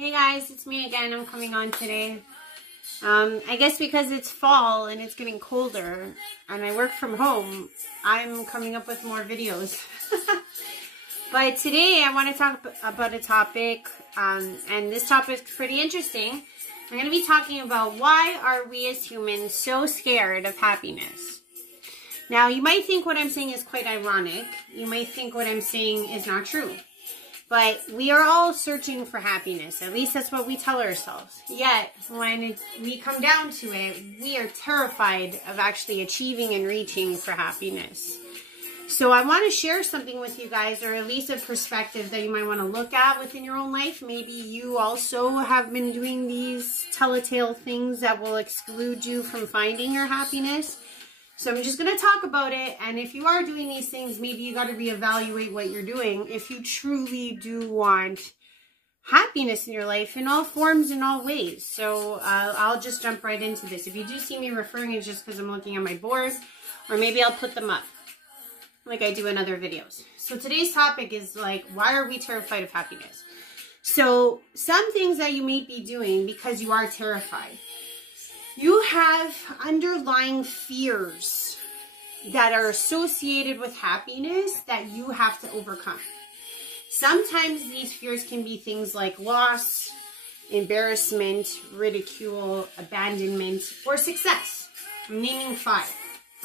Hey guys, it's me again. I'm coming on today. I guess because it's fall and it's getting colder and I work from home, I'm coming up with more videos. But today I want to talk about a topic, and this topic is pretty interesting. I'm going to be talking about why are we as humans so scared of happiness. Now, you might think what I'm saying is quite ironic. You might think what I'm saying is not true. But we are all searching for happiness. At least that's what we tell ourselves. Yet, when we come down to it, we are terrified of actually achieving and reaching for happiness. So I want to share something with you guys, or at least a perspective that you might want to look at within your own life. Maybe you also have been doing these telltale things that will exclude you from finding your happiness. So I'm just going to talk about it, and if you are doing these things, maybe you got to reevaluate what you're doing if you truly do want happiness in your life in all forms, in all ways. So I'll just jump right into this. If you do see me referring, it's just because I'm looking at my board, or maybe I'll put them up like I do in other videos. So today's topic is like, why are we terrified of happiness? So some things that you may be doing because you are terrified. You have underlying fears that are associated with happiness that you have to overcome. Sometimes these fears can be things like loss, embarrassment, ridicule, abandonment, or success. I'm naming 5,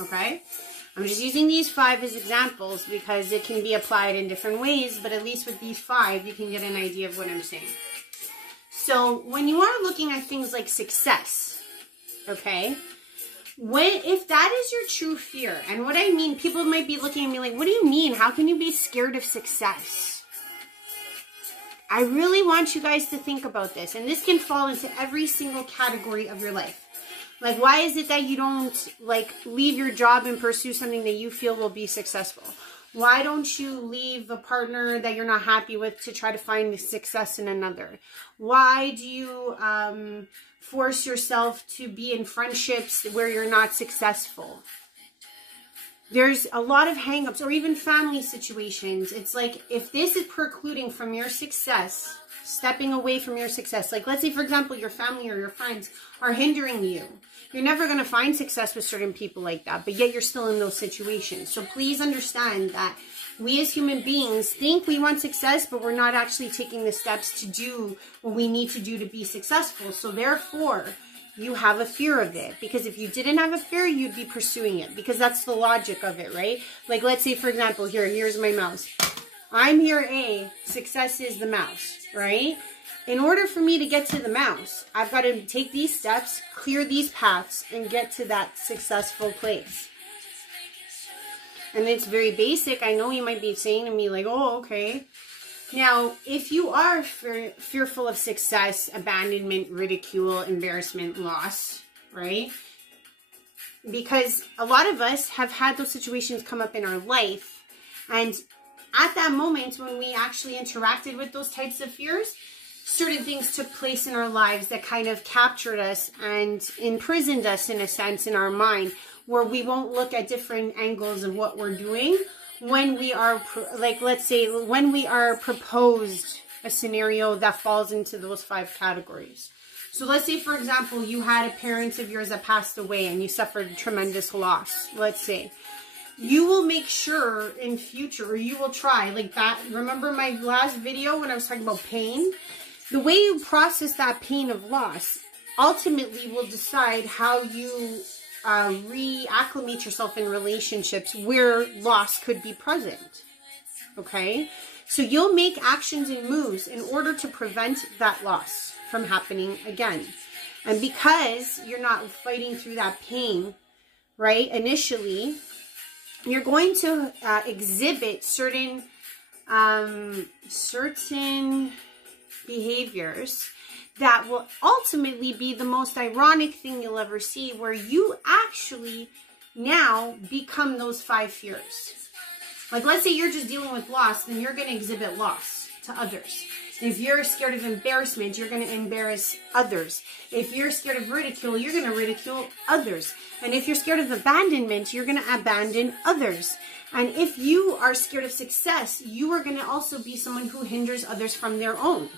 okay? I'm just using these 5 as examples because it can be applied in different ways, but at least with these 5, you can get an idea of what I'm saying. So when you are looking at things like success, okay, if that is your true fear, and what I mean, people might be looking at me like, what do you mean? How can you be scared of success? I really want you guys to think about this, and this can fall into every single category of your life. Like, why is it that you don't, like, leave your job and pursue something that you feel will be successful? Why don't you leave a partner that you're not happy with to try to find success in another? Why do you force yourself to be in friendships where you're not successful? There's a lot of hang-ups, or even family situations. It's like, if this is precluding from your success, stepping away from your success, like let's say, for example, your family or your friends are hindering you. You're never going to find success with certain people like that, but yet you're still in those situations. So please understand that we as human beings think we want success, but we're not actually taking the steps to do what we need to do to be successful. So therefore, you have a fear of it, because if you didn't have a fear, you'd be pursuing it, because that's the logic of it, right? Like, let's say, for example, here's my mouse. I'm here A, success is the mouse, right? In order for me to get to the mouse, I've got to take these steps, clear these paths, and get to that successful place. And it's very basic. I know you might be saying to me like, oh, okay. Now, if you are fearful of success, abandonment, ridicule, embarrassment, loss, right? Because a lot of us have had those situations come up in our life, and at that moment when we actually interacted with those types of fears, certain things took place in our lives that kind of captured us and imprisoned us, in a sense, in our mind, where we won't look at different angles of what we're doing when we are, like, let's say, when we are proposed a scenario that falls into those 5 categories. So let's say, for example, you had a parent of yours that passed away and you suffered tremendous loss, let's say. You will make sure in future, or you will try, like that, remember my last video when I was talking about pain? The way you process that pain of loss ultimately will decide how you reacclimate yourself in relationships where loss could be present, okay? So you'll make actions and moves in order to prevent that loss from happening again. And because you're not fighting through that pain, right, initially, you're going to exhibit certain behaviors that will ultimately be the most ironic thing you'll ever see, where you actually now become those 5 fears. Like, let's say you're just dealing with loss, then you're going to exhibit loss to others. If you're scared of embarrassment, you're going to embarrass others. If you're scared of ridicule, you're going to ridicule others. And if you're scared of abandonment, you're going to abandon others. And if you are scared of success, you are going to also be someone who hinders others from their own.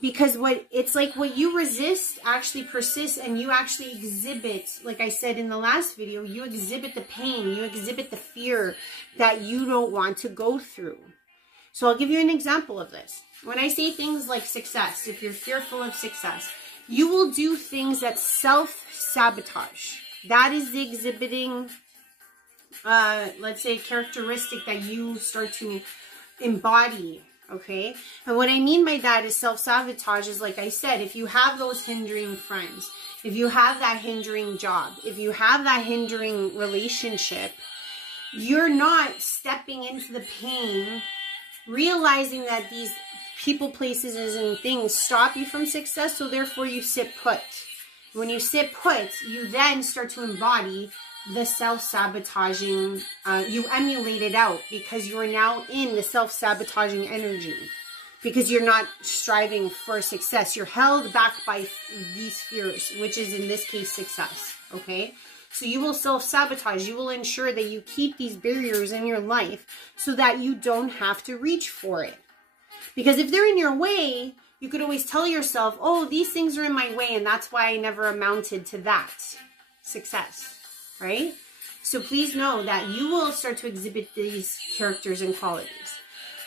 Because it's like what you resist actually persists, and you actually exhibit, like I said in the last video, you exhibit the pain, you exhibit the fear that you don't want to go through. So I'll give you an example of this. When I say things like success, if you're fearful of success, you will do things that self-sabotage. That is the exhibiting, let's say, characteristic that you start to embody, okay? And what I mean by that is self-sabotage is, like I said, if you have those hindering friends, if you have that hindering job, if you have that hindering relationship, you're not stepping into the pain, realizing that these people, places, and things stop you from success, so therefore you sit put. When you sit put, you then start to embody the self-sabotaging, you emulate it out because you are now in the self-sabotaging energy. Because you're not striving for success. You're held back by these fears, which is in this case success, okay? So you will self-sabotage. You will ensure that you keep these barriers in your life so that you don't have to reach for it. Because if they're in your way, you could always tell yourself, oh, these things are in my way, and that's why I never amounted to that success, right? So please know that you will start to exhibit these characters and qualities.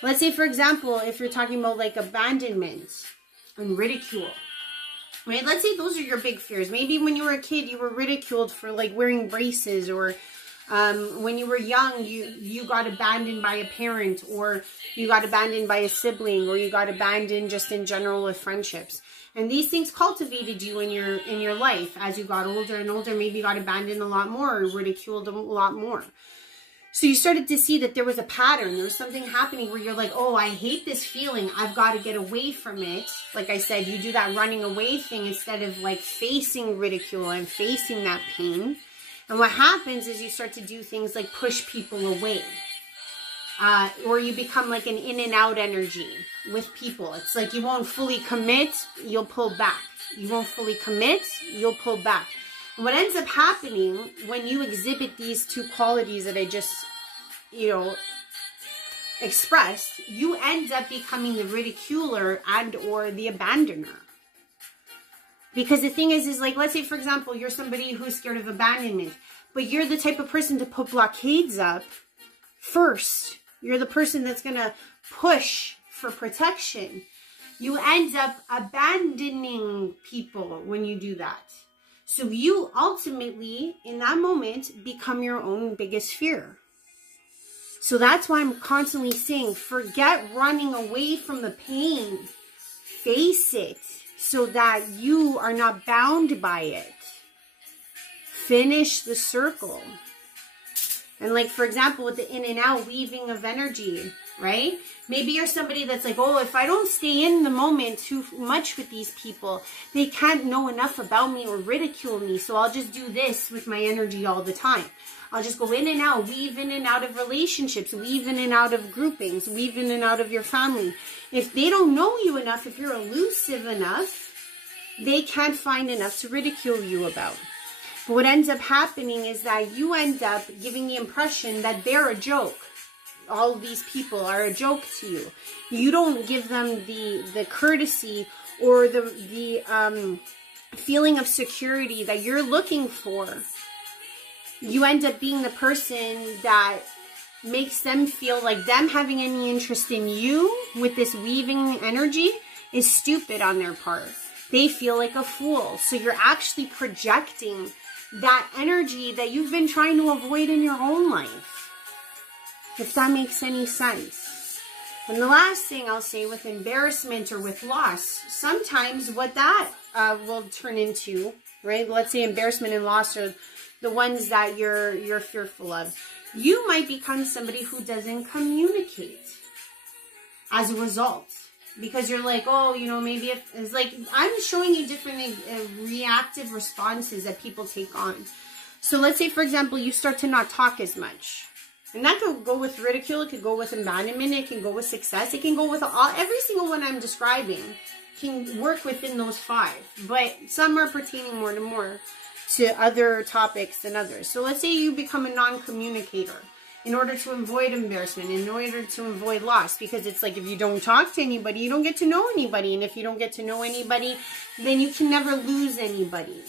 Let's say, for example, if you're talking about like abandonment and ridicule, right? Let's say those are your big fears. Maybe when you were a kid, you were ridiculed for like wearing braces, or when you were young, you got abandoned by a parent, or you got abandoned by a sibling, or you got abandoned just in general with friendships. And these things cultivated you in your life as you got older and older. Maybe you got abandoned a lot more, or ridiculed a lot more. So you started to see that there was a pattern. There was something happening where you're like, oh, I hate this feeling. I've got to get away from it. Like I said, you do that running away thing instead of like facing ridicule and facing that pain. And what happens is you start to do things like push people away. Or you become like an in and out energy with people. It's like you won't fully commit, you'll pull back. You won't fully commit, you'll pull back. And what ends up happening when you exhibit these two qualities that I just, expressed, you end up becoming the ridiculer and or the abandoner. Because the thing is like, let's say, for example, you're somebody who's scared of abandonment, but you're the type of person to put blockades up first. You're the person that's going to push for protection. You end up abandoning people when you do that. So you ultimately, in that moment, become your own biggest fear. So that's why I'm constantly saying, forget running away from the pain. Face it so that you are not bound by it. Finish the circle. And like, for example, with the in and out weaving of energy, right? Maybe you're somebody that's like, oh, if I don't stay in the moment too much with these people, they can't know enough about me or ridicule me. So I'll just do this with my energy all the time. I'll just go in and out, weave in and out of relationships, weave in and out of groupings, weave in and out of your family. If they don't know you enough, if you're elusive enough, they can't find enough to ridicule you about. But what ends up happening is that you end up giving the impression that they're a joke. All of these people are a joke to you. You don't give them the courtesy or the feeling of security that you're looking for. You end up being the person that makes them feel like them having any interest in you with this weaving energy is stupid on their part. They feel like a fool. So you're actually projecting that energy that you've been trying to avoid in your own life. If that makes any sense. And the last thing I'll say with embarrassment or with loss, sometimes what that will turn into, right? Let's say embarrassment and loss are the ones that you're fearful of. You might become somebody who doesn't communicate as a result. Because you're like, oh, maybe if it's like, I'm showing you different reactive responses that people take on. So let's say, for example, you start to not talk as much. And that could go with ridicule, it could go with abandonment, it can go with success, it can go with every single one I'm describing can work within those 5. But some are pertaining more to other topics than others. So let's say you become a non-communicator. in order to avoid embarrassment, in order to avoid loss. Because it's like, if you don't talk to anybody, you don't get to know anybody. And if you don't get to know anybody, then you can never lose anybody.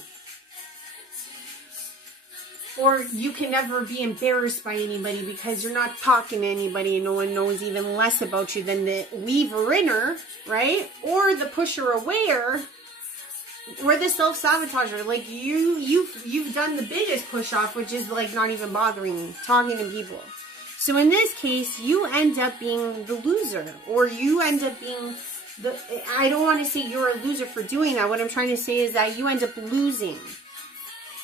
Or you can never be embarrassed by anybody because you're not talking to anybody and no one knows even less about you than the leaver-inner, right? Or the pusher-awayer, or the self-sabotager. Like you've done the biggest push-off, which is like not even bothering talking to people. So in this case, you end up being the loser, or you end up being the, I don't want to say you're a loser for doing that. What I'm trying to say is that you end up losing.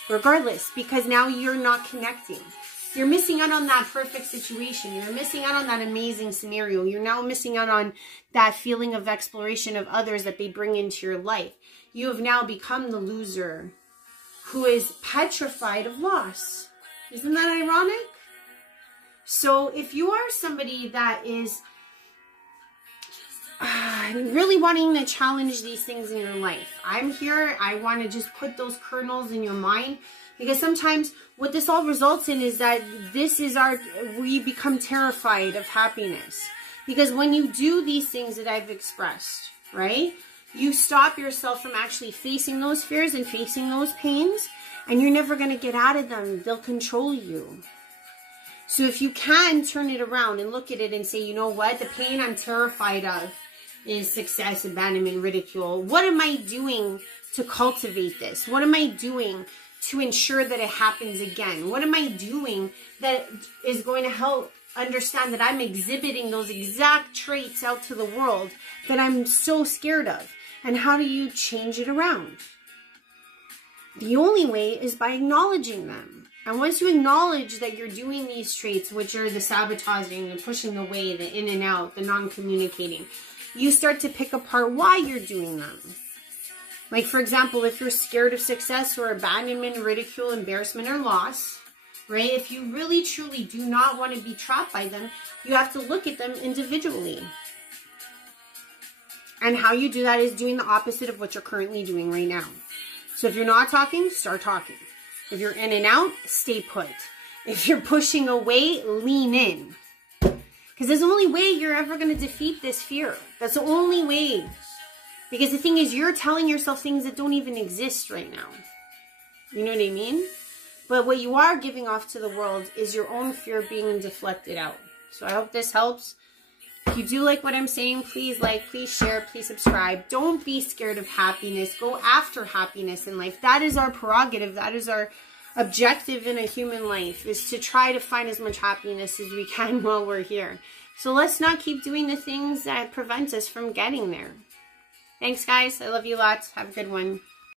Regardless, because now you're not connecting. You're missing out on that perfect situation. You're missing out on that amazing scenario. You're now missing out on that feeling of exploration of others that they bring into your life. You have now become the loser who is petrified of loss. Isn't that ironic? So if you are somebody that is really wanting to challenge these things in your life, I'm here. I want to just put those kernels in your mind, because sometimes what this all results in is that we become terrified of happiness. Because when you do these things that I've expressed, right, you stop yourself from actually facing those fears and facing those pains, and you're never going to get out of them. They'll control you. So if you can turn it around and look at it and say, you know what, the pain I'm terrified of is success, abandonment, ridicule. What am I doing to cultivate this? What am I doing to ensure that it happens again? What am I doing that is going to help understand that I'm exhibiting those exact traits out to the world that I'm so scared of? And how do you change it around? The only way is by acknowledging them. And once you acknowledge that you're doing these traits, which are the sabotaging, the pushing away, the in and out, the non-communicating, you start to pick apart why you're doing them. Like, for example, if you're scared of success or abandonment, ridicule, embarrassment, or loss, right? If you really, truly do not want to be trapped by them, you have to look at them individually. And how you do that is doing the opposite of what you're currently doing right now. So if you're not talking, start talking. If you're in and out, stay put. If you're pushing away, lean in. Because there's the only way you're ever going to defeat this fear. That's the only way. Because the thing is, you're telling yourself things that don't even exist right now. You know what I mean? But what you are giving off to the world is your own fear being deflected out. So I hope this helps. If you do like what I'm saying, please like, please share, please subscribe. Don't be scared of happiness. Go after happiness in life. That is our prerogative. That is our objective in a human life, is to try to find as much happiness as we can while we're here. So let's not keep doing the things that prevent us from getting there. Thanks, guys. I love you lots. Have a good one.